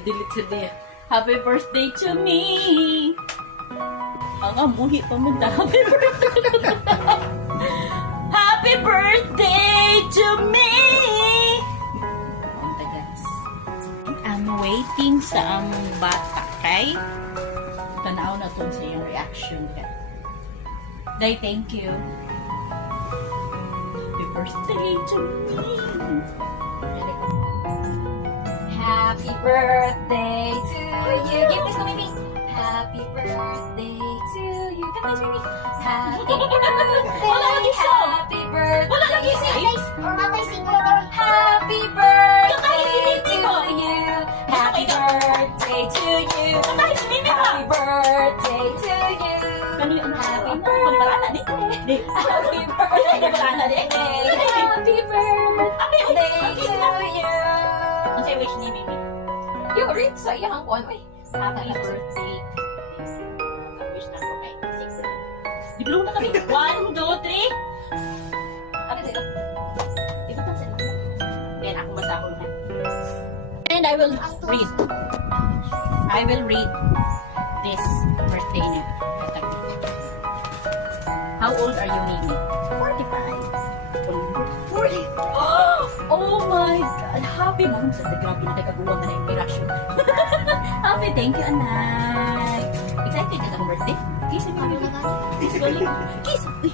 I-delete sa niya. Happy birthday to me! Ang amuhi pa mo na. Happy birthday! Happy birthday to me! Punta guys. I'm waiting sa among bata, kay? Tanaw na to sa iyong reaction. Day, thank you. Happy birthday to me! Happy birthday to you. Give this to Mimi. Happy birthday to you. Give this to Mimi. Happy birthday. Wala lagi song. Happy birthday. Wala lagi sing. Happy birthday Kakain si Mimi to mo. you. Happy birthday to you. Kakain si Mimi mo. Happy birthday to you. Kani ang Happy parana ni. Di. Happy birthday. Parana di. Happy birthday to you. Ang say wish ni Mimi. Yung read sa iyang kuwan, ay. Happy birthday. Wish na ko kay Sigrid. Di blow na kami. 1, 2, 3. Ano dito? Dito pa sa ito. Then ako masahol na. And I will read. I will read this birthday niyo. How old are you, Mimi? 45. 40. Oh my God! Happy mo sa grabe na kagaguwang na yung reaction. Happy, thank you, anak. Excited ka sa akong birthday? Kiss mo kami. Kiss. Kiss. Uy,